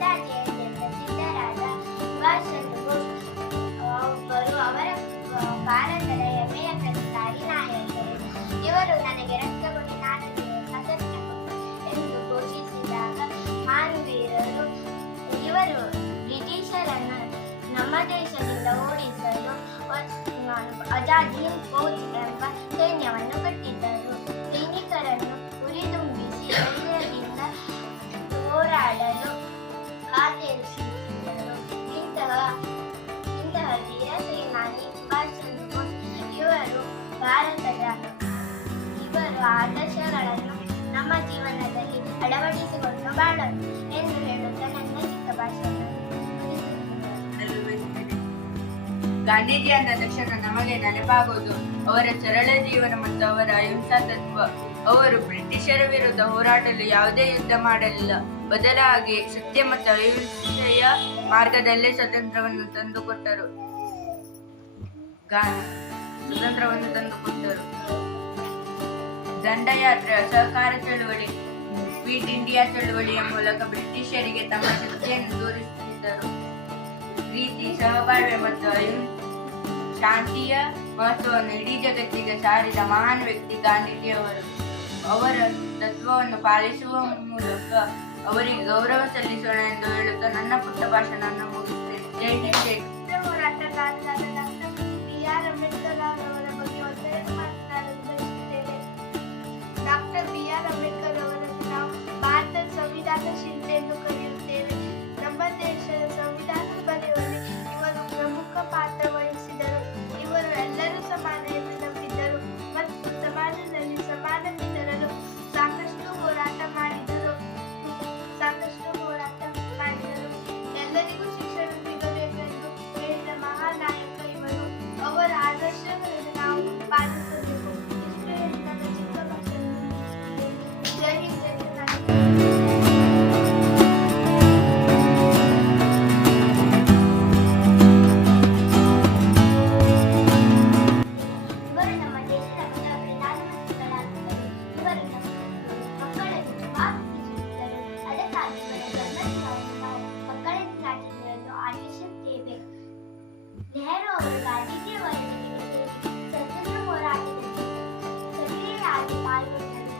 ನೇತಾಜಿಯಲ್ಲಿ ಪ್ರಸಿದ್ಧರಾದ ಸುಭಾಷ್ ಚಂದ್ರ ಬೋಸ್ ಒಬ್ಬರು. ಅವರ ಭಾರತದ ಹೆಮ್ಮೆಯ ಕ್ರಾಂತಿಕಾರಿ ನಾಯಕರು. ಇವರು ನನಗೆ ರಕ್ತ ಕೊಡಿ, ನಾನು ನಿಮಗೆ ಸ್ವಾತಂತ್ರ್ಯ ಎಂದು ಘೋಷಿಸಿದಾಗ ಮಾನವೀಯರು. ಇವರು ಬ್ರಿಟಿಷರನ್ನು ನಮ್ಮ ದೇಶದಿಂದ ಓಡಿಸಲು ಆಜಾದ್ ಹಿಂದ್ ಫೌಜ್ ಎಂಬ ಸೈನ್ಯವನ್ನು ಕಟ್ಟಿದ್ದರು. ಸೈನಿಕರನ್ನು ಹುರಿದುಂಬಿಸಿ ಧೈರ್ಯದಿಂದ ಹೋರಾಡಲು ಆದೇಶಿಸಿದರು. ಇಂತಹ ಧೀರ ಸೇನಾನಿ ಸುಭಾಷ್ ಚಂದ್ರ ಬೋಸ್ ಇವರು ಆದರ್ಶಗಳನ್ನು ನಮ್ಮ ಜೀವನದಲ್ಲಿ ಅಳವಡಿಸಿಕೊಂಡು ಬಾಳಲು ಎಂದು ಹೇಳುತ್ತಾ ನನ್ನ ಚಿಕ್ಕ ಭಾಷಣ. ಗಾಂಧೀಜಿ ಅಂದ ತಕ್ಷಣ ನಮಗೆ ನೆನಪಾಗುವುದು ಅವರ ಸರಳ ಜೀವನ ಮತ್ತು ಅವರ ಅಹಿಂಸಾ ತತ್ವ. ಅವರು ಬ್ರಿಟಿಷರ ವಿರುದ್ಧ ಹೋರಾಡಲು ಯಾವುದೇ ಯುದ್ಧ ಮಾಡಲಿಲ್ಲ, ಬದಲಾಗಿ ಸತ್ಯ ಮತ್ತು ಅಹಿಂಸೆಯ ಮಾರ್ಗದಲ್ಲೇ ಸ್ವಾತಂತ್ರ್ಯವನ್ನು ತಂದುಕೊಟ್ಟರು. ದಂಡಯಾತ್ರೆ, ಅಸಹಕಾರ ಚಳುವಳಿ, ಕ್ವಿಟ್ ಇಂಡಿಯಾ ಚಳುವಳಿಯ ಮೂಲಕ ಬ್ರಿಟಿಷರಿಗೆ ತಮ್ಮ ಶಕ್ತಿಯನ್ನು ತೋರಿಸುತ್ತಿದ್ದರು. ಪ್ರೀತಿ, ಸಹಬಾಳ್ವೆ ಮತ್ತು ಶಾಂತಿಯ ಮಹತ್ವವನ್ನು ಇಡೀ ಜಗತ್ತಿಗೆ ಸಾರಿದ ಮಹಾನ್ ವ್ಯಕ್ತಿ ಗಾಂಧೀಜಿಯವರು. ಅವರ ತತ್ವವನ್ನು ಪಾಲಿಸುವ ಮೂಲಕ ಅವರಿಗೆ ಗೌರವ ಸಲ್ಲಿಸೋಣ ಎಂದು ಹೇಳುತ್ತಾ ನನ್ನ ಪುಟ್ಟ ಭಾಷಣವನ್ನು ಮುಗಿಸುತ್ತೇನೆ. ಜೈ ಹಿಂದ್, ಜೈ ಹೋರಾಟಗಾರರಾದ ಡಾಕ್ಟರ್ ಬಿ.ಆರ್. ಅಂಬೇಡ್ಕರ್ ಅವರ ಬಗ್ಗೆ ಒಂದೆರಡು ಮಾತನಾಡಲು ಬಯಸುತ್ತೇನೆ. Doctor B R. ಅಂಬೇಡ್ಕರ್ ಅವರನ್ನು ನಾವು ಭಾರತದ ಸಂವಿಧಾನ ಶಿಲ್ಪಿ ಎಂದು ಕರೆಯುತ್ತೇವೆ. ನಮ್ಮ ದೇಶದ ಸಂವಿಧಾನ ಬರೆಯುವಲ್ಲಿ ಇವರು ಪ್ರಮುಖ ಪಾತ್ರ ವಹಿಸಿದರು. ಇವರು ಎಲ್ಲರೂ ಸಮಾನ ಎಂದು ನಂಬಿದ್ದರು ಮತ್ತು ಸಮಾಜದಲ್ಲಿ ಸಮಾನತೆ ತರಲು ಸಾಕಷ್ಟು ಹೋರಾಟ ಮಾಡಿದರು. ಎಲ್ಲರಿಗೂ ಶಿಕ್ಷಣ ಸಿಗಬೇಕೆಂದು ಹೇಳಿದ ಮಹಾನಾಯಕ ಇವರು. ಅವರ ಆದರ್ಶಗಳನ್ನು ನಾವು ಪಾಲಿಸಬೇಕು. ಇಷ್ಟು ಹೇಳಿ ನನ್ನ ಚಿಕ್ಕ ಭಾಷಣ. ಜೈ ಹಿಂದ್, ಜೈ ಕರ್ನಾಟಕ. ನೆಹರು ಅವರು ಗಾಂಧೀಜಿಯವರ ಜೊತೆಗೆ ಸ್ವಾತಂತ್ರ್ಯ ಹೋರಾಟದಲ್ಲಿ ಸಕ್ರಿಯವಾಗಿ ಪಾಲ್ಗೊಂಡರು.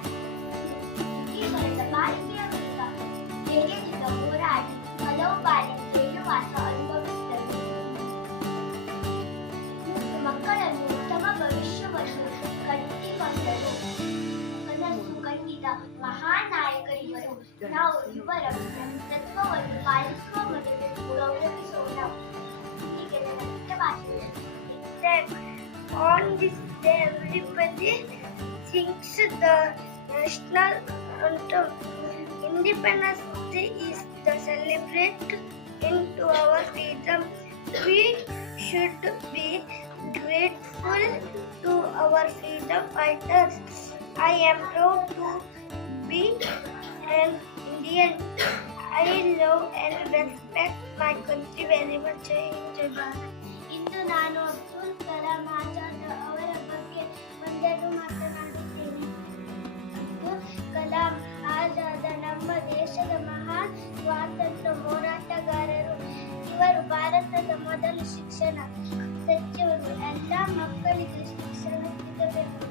ಬ್ರಿಟಿಷರ ದಬ್ಬಾಳಿಕೆಯ ವಿರುದ್ಧ ಧೈರ್ಯದಿಂದ ಹೋರಾಡಿ ಹಲವು ಬಾರಿ ಜೈಲುವಾಸ ಅನುಭವಿಸಿದರು. ಮಕ್ಕಳನ್ನು ಉತ್ತಮ ಭವಿಷ್ಯವನ್ನು ಕಟ್ಟಿಕೊಂಡರು. ಕನಸು ಕಂಡಿದ್ದ ಮಹಾನ್ ನಾಯಕ ಇವರು. ನಾವು ಇವರ ತತ್ವವನ್ನು ಪಾಲಿಸುವ ಮೊದಲು ಗೌರವಿಸೋಣ. On this day, everybody sings the national anthem. Independence Day is the celebration into our freedom. We should be grateful to our freedom fighters. I am proud to be an Indian. I love and respect my country very much. Jai Hind, Jai Bharat. ಇಂದು ನಾನು ಅಬ್ದುಲ್ ಕಲಾಂ ಆಜಾದ್ ಅವರ ಬಗ್ಗೆ ಒಂದೆರಡು ಮಾತನಾಡುತ್ತೇನೆ. ಅಬ್ದುಲ್ ಕಲಾಂ ಆಜಾದ್ ನಮ್ಮ ದೇಶದ ಮಹಾನ್ ಸ್ವಾತಂತ್ರ್ಯ ಹೋರಾಟಗಾರರು. ಇವರು ಭಾರತದ ಮೊದಲ ಶಿಕ್ಷಣ ಸಚಿವರು. ಎಲ್ಲ ಮಕ್ಕಳಿಗೆ ಶಿಕ್ಷಣ ಸಿಗಬೇಕು